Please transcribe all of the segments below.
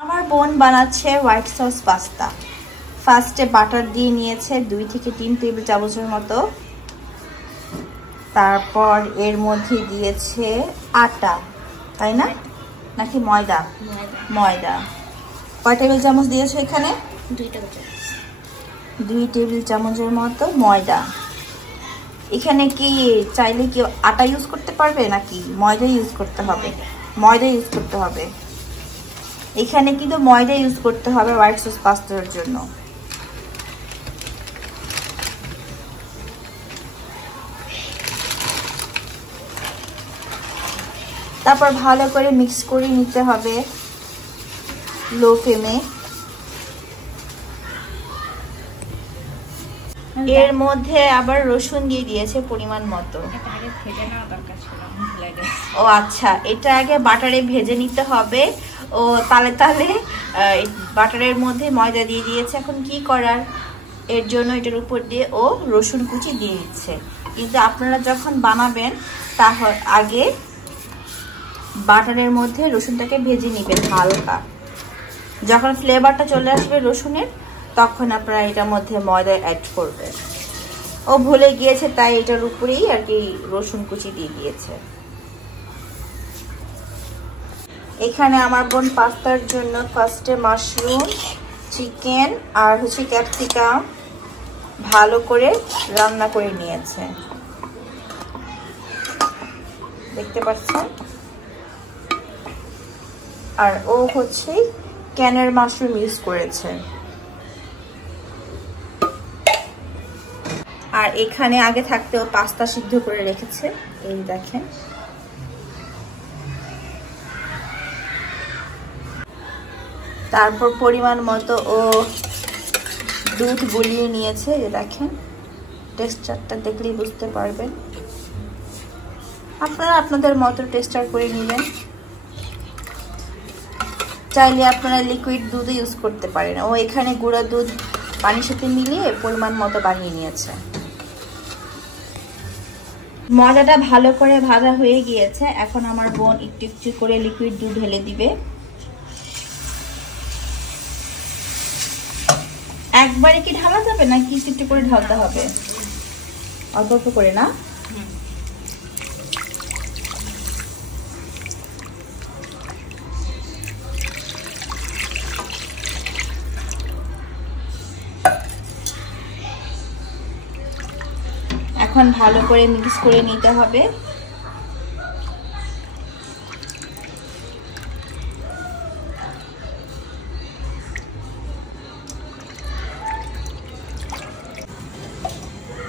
আমার বোন বানাচ্ছে হোয়াইট সস পাস্তা। ফার্স্টে বাটার দিয়ে নিয়েছে 2 থেকে 3 টেবিল চামচের মতো, তারপর এর মধ্যে দিয়েছে আটা, তাই না নাকি ময়দা? ময়দা। কয় টেবিল চামচ দিয়েছে এখানে? 2 টেবিল চামচের মতো ময়দা। এখানে কি চাইলে কি আটা ইউজ করতে পারবে নাকি ময়দা ইউজ করতে হবে? ময়দা ইউজ করতে হবে। এখানে কিন্তু ময়দা ইউজ করতে হবে হোয়াইট সস পাস্তার জন্য। তারপর ভালো করে মিক্স করে নিতে হবে লো ফ্লেমে। এর মধ্যে আবার রসুন দিয়ে দিয়েছে পরিমাণ মতো। ও আচ্ছা, এটা আগে বাটারে ভেজে নিতে হবে। ও তালে তালে বাটারের মধ্যে ময়দা দিয়ে দিয়েছে। এখন কি করার, এর জন্য এটার উপর দিয়ে ও রসুন কুচি দিয়ে দিচ্ছে। কিন্তু আপনারা যখন বানাবেন তাহলে আগে বাটারের মধ্যে রসুনটাকে ভেজে নেবেন হালকা। যখন ফ্লেভারটা চলে আসবে রসুনের, তখন আপনারা এটার মধ্যে ময়দা অ্যাড করবেন। ও ভুলে গিয়েছে, তাই এটার উপরেই আর কি রসুন কুচি দিয়ে দিয়েছে। এখানে আমার বোন পাস্তার জন্য ফার্স্টে মাশরুম, চিকেন আর ক্যাপসিকাম ভালো করে রান্না করে নিয়েছে, দেখতে পাচ্ছেন। আর ও ক্যানের মাশরুম ইউজ করেছে। আর এখানে আগে থাকতে ও পাস্তা সিদ্ধ করে রেখেছে, এই দেখেন। তারপর পরিমাণ মতো ও দুধ গুলিয়ে নিয়েছে, এই দেখেন। টেক্সচারটা দেখলেই বুঝতে পারবেন। আপনারা আপনাদের মতো টেক্সচার করে নেবেন। চাইলে আপনারা লিকুইড দুধ ইউজ করতে পারেন। ও এখানে গুঁড়া দুধ পানির সাথে মিলিয়ে পরিমাণ মতো বানিয়ে নিয়েছে। ময়দাটা ভালো করে ভাজা হয়ে গিয়েছে। এখন আমার বোন একটু একটু করে লিকুইড দুধ ঢেলে দিবে। একবারে কি ঢালা যাবে না কি একটু করে ঢালতে হবে? অল্প অল্প করে না? এখন ভালো করে মিক্স করে নিতে হবে।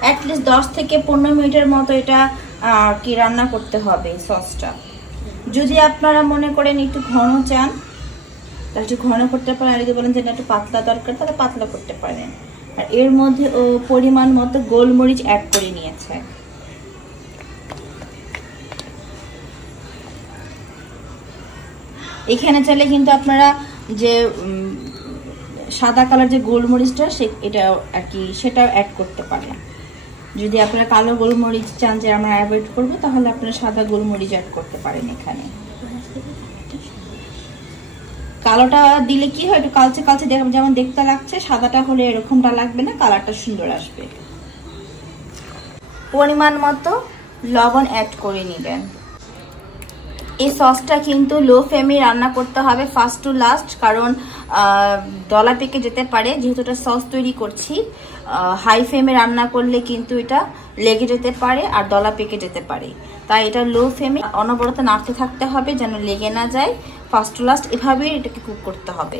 অ্যাটলিস্ট 10 থেকে 15 মিনিটের মতো এটা কি রান্না করতে হবে সসটা। যদি আপনারা মনে করেন একটু ঘন চান তাহলে একটু ঘন করতে পারেন, আর যদি বলেন যে একটু পাতলা দরকার তাহলে পাতলা করতে পারেন। আর এর মধ্যে ও পরিমাণ মতো গোলমরিচ অ্যাড করে নিয়েছে। এখানে চাইলে কিন্তু আপনারা যে সাদা কালার যে গোলমরিচটা এটা আর কি সেটাও অ্যাড করতে পারেন। যদি আপনারা কালো গোলমরিচ চান যে আমরা অ্যাভয়েড করবো, তাহলে আপনারা সাদা গোলমরিচ অ্যাড করতে পারেন। এখানে কালোটা দিলে কি হয়, একটু কালচে কালচে যেমন দেখতে লাগছে, সাদাটা হলে এরকমটা লাগবে না, কালারটা সুন্দর আসবে। পরিমাণ মতো লবণ অ্যাড করে নেবেন। এই সসটা কিন্তু লো ফ্লেমে রান্না করতে হবে ফার্স্ট টু লাস্ট, কারণ দলা পেকে যেতে পারে। যেহেতু এটা সস তৈরি করছি, হাই ফ্লেমে রান্না করলে কিন্তু এটা লেগে যেতে পারে আর দলা পেকে যেতে পারে। তাই এটা লো ফ্লেমে অনবরত নাড়তে থাকতে হবে যেন লেগে না যায়। ফার্স্ট টু লাস্ট এভাবেই এটাকে কুক করতে হবে।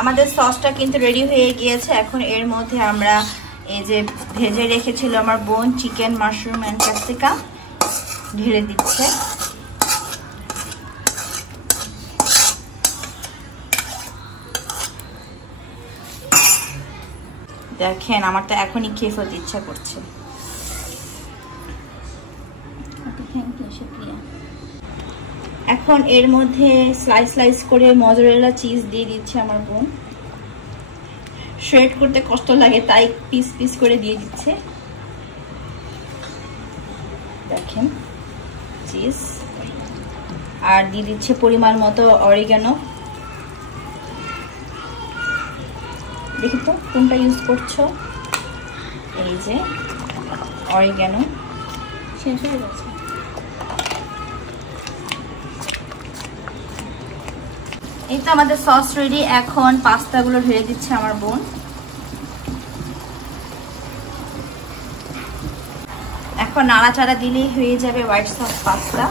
আমাদের সসটা কিন্তু রেডি হয়ে গিয়েছে। এখন এর মধ্যে আমরা এই যে ভেজে রেখেছিল আমার বোন চিকেন, মাশরুম অ্যান্ড ক্যাপসিকাম ঢেলে দিচ্ছে। দেখেন আমার তো এখনই খেয়ে ফেলতে ইচ্ছা করছে। এখন এর মধ্যে স্লাইস স্লাইস করে মজরেলা চিজ দিয়ে দিচ্ছে আমার বোন। শ্রেড করতে কষ্ট লাগে তাই পিস পিস করে দিয়ে দিচ্ছে। দেখেন চিজ, আর দিয়ে দিচ্ছে পরিমাণ মতো অরিগানো। দেখি তো কোনটা ইউজ করছো। এই যে অরিগানো শেষ হয়ে গেছে। এই তো আমাদের সস রেডি। এখন পাস্তাগুলো ঢেলে দিচ্ছে আমার বোন। এখন নাড়াচাড়া দিলেই হয়ে যাবে হোয়াইট সস পাস্তা।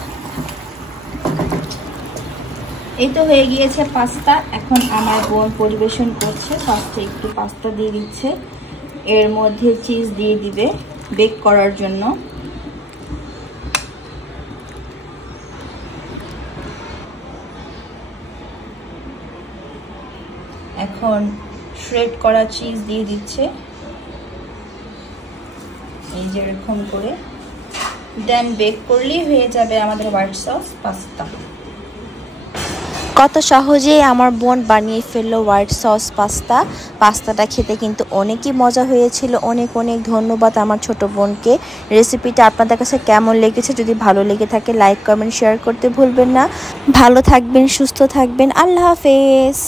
এই তো হয়ে গিয়েছে পাস্তা। এখন আমার বোন পরিবেশন করছে। ফার্স্টে একটু পাস্তা দিয়ে দিচ্ছে, এর মধ্যে চিজ দিয়ে দিবে বেক করার জন্য। এখন শ্রেড করা চিজ দিয়ে দিচ্ছে এই যে এরকম করে। দেন বেক করলেই হয়ে যাবে আমাদের হোয়াইট সস পাস্তা। কত সহজেই আমার বোন বানিয়ে ফেললো হোয়াইট সস পাস্তা। পাস্তাটা খেতে কিন্তু অনেকই মজা হয়েছিল। অনেক অনেক ধন্যবাদ আমার ছোট বোনকে। রেসিপিটা আপনাদের কাছে কেমন লেগেছে, যদি ভালো লেগে থাকে লাইক কমেন্ট শেয়ার করতে ভুলবেন না। ভালো থাকবেন, সুস্থ থাকবেন। আল্লাহ হাফেজ।